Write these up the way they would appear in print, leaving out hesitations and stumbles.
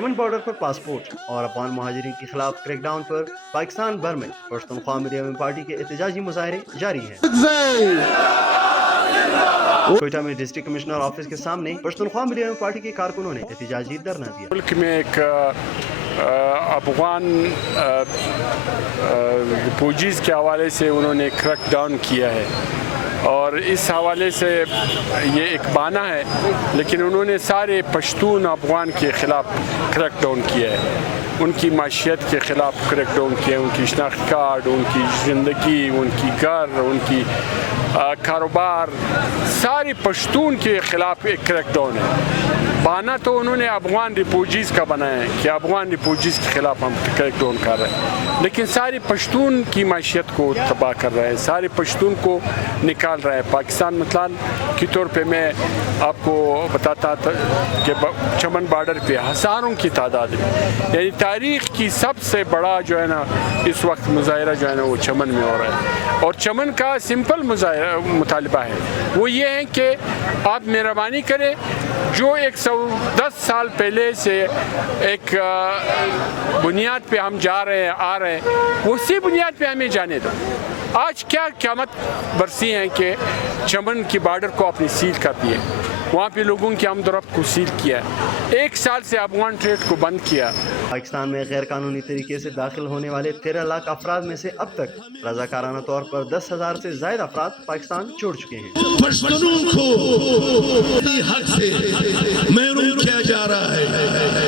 चमन border पर passport और अफगान महाजरीन के खिलाफ क्रैकडाउन पर पाकिस्तान भर में पश्तूनख्वा मीडियम पार्टी के एहतजाजी मुजाहरे जारी हैं। कोयटा में डिस्ट्रिक्ट कमिश्नर ऑफिस के सामने पश्तूनख्वा मीडियम पार्टी के कारकुनों ने एहतजाजी धरना दिया। मुल्क में एक अफगान रिफ्यूजीज़ के हवाले से उन्होंने क्रैकडाउन किया है और इस हवाले से ये एक बहाना है, लेकिन उन्होंने सारे पश्तून अफगान के ख़िलाफ़ क्रैकडाउन किया है। उनकी माशियत के ख़िलाफ़ क्रैकडाउन किया है, उनकी शनाख्त कार्ड, उनकी ज़िंदगी, उनकी घर, उनकी कारोबार, सारी पश्तून के ख़िलाफ़ एक क्रैकडाउन है। बहाना तो उन्होंने अफगान रिफ्यूजीज़ का बनाया है कि अफगान रिफ्यूजीज़ के ख़िलाफ़ हम क्रैकडाउन कर रहे हैं, लेकिन सारी पश्तून की माशियत को तबाह कर रहे हैं, सारे पश्तून को निकाल रहा है। पाकिस्तान मिसाल के तौर पे मैं आपको बताता था कि चमन बॉर्डर पे हज़ारों की तादाद में, यानी तारीख़ की सबसे बड़ा जो है ना इस वक्त मुजाहरा जो है ना वो चमन में हो रहा है। और चमन का सिंपल मुतालबा है, वो ये है कि आप मेहरबानी करें, जो 110 साल पहले से एक बुनियाद पे हम जा रहे हैं, आ रहे हैं, उसी बुनियाद पे हमें जाने दो। आज क्या क़यामत बरसी है कि चमन की बॉर्डर को आपने सील कर दिए, वहाँ पे लोगों की आमदोरफ्त को सील किया, 1 साल से अफगान ट्रेड को बंद किया। पाकिस्तान में गैर कानूनी तरीके से दाखिल होने वाले 13 लाख अफराद में से अब तक रज़ाकाराना तौर पर 10,000 से ज़ायद अफराद पाकिस्तान छोड़ चुके हैं। पश्तूनों को हक से महरूम किया जा रहा है।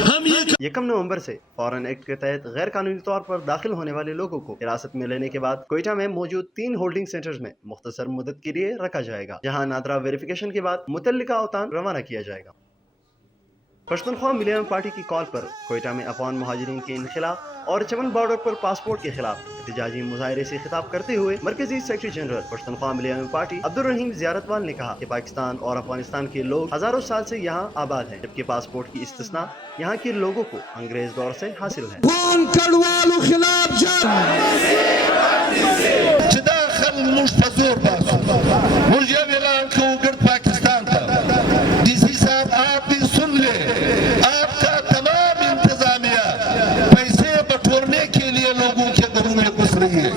हम ये 1 नवंबर से फॉरेन एक्ट के तहत गैर कानूनी तौर पर दाखिल होने वाले लोगों को हिरासत में लेने के बाद कोयटा में मौजूद 3 होल्डिंग सेंटर्स में मुख्तसर मुद्दत के लिए रखा जाएगा, जहां नादरा वेरिफिकेशन के बाद मुतल्लिका अवतान रवाना किया जाएगा। पश्तूनख्वा मिलियन पार्टी की कॉल पर कोयटा में अफगान महाजरीन के इनखिलाफ और चमन बॉर्डर पर पासपोर्ट के खिलाफ एहतजाजी मुजाहरे से खिताब करते हुए मरकजी सेक्रेटरी जनरल पश्तूनख्वा मिलियन पार्टी अब्दुल रहीम ज़ियारतवाल ने कहा कि पाकिस्तान और अफगानिस्तान के लोग हजारों साल से यहाँ आबाद हैं, जबकि पासपोर्ट की इस्तिस्ना यहाँ के लोगों को अंग्रेज दौर से हासिल है। पाकिस्तान का डीसी साहब आप भी सुन ले, आपका तमाम इंतजामिया पैसे बटोरने के लिए लोगों के घरों में घुस रही है।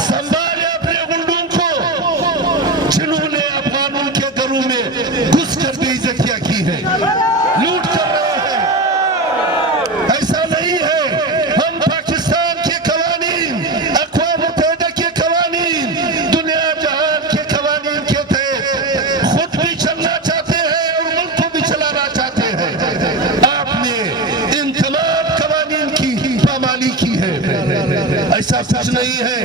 संभाले अपने गुंडों को जिन्होंने अफगानों के घरों में घुस कर बेइज्जतियां की है, लूट कर रहे हैं। ऐसा नहीं है, हम पाकिस्तान के कवानीन, अक़वाम मुत्तहिदा के कवानीन, दुनिया जहान के कवानीन के तहत खुद भी चलना चाहते हैं और मुल्क को भी चलाना चाहते हैं। आपने इन तमाम कवानीन की पामाली की है, ऐसा कुछ नहीं है,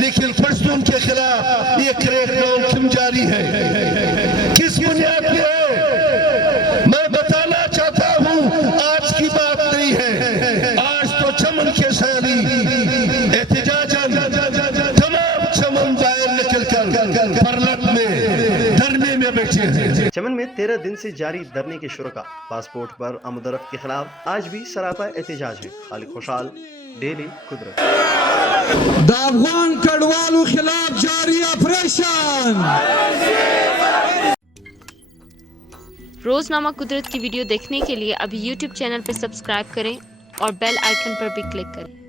लेकिन पश्तून के खिलाफ ये क्रैकडाउन क्यों जारी है, किस बुनियाद पे है? मैं बताना चाहता हूँ, आज की बात नहीं है, आज तो चमन के सारी एहतजाजन तमाम चमन बाहर निकल कर फरलत में धरने में बैठे हैं। चमन में 13 दिन से जारी धरने के शुरका पासपोर्ट पर आमदरफ्त के खिलाफ आज भी सरापा एहतजाज है। खालिद खुशहाल, डेली कुदरत। अफगान कड़वालों खिलाफ जारी ऑपरेशन। रोजनामा कुदरत की वीडियो देखने के लिए अभी YouTube चैनल पर सब्सक्राइब करें और बेल आइकन पर भी क्लिक करें।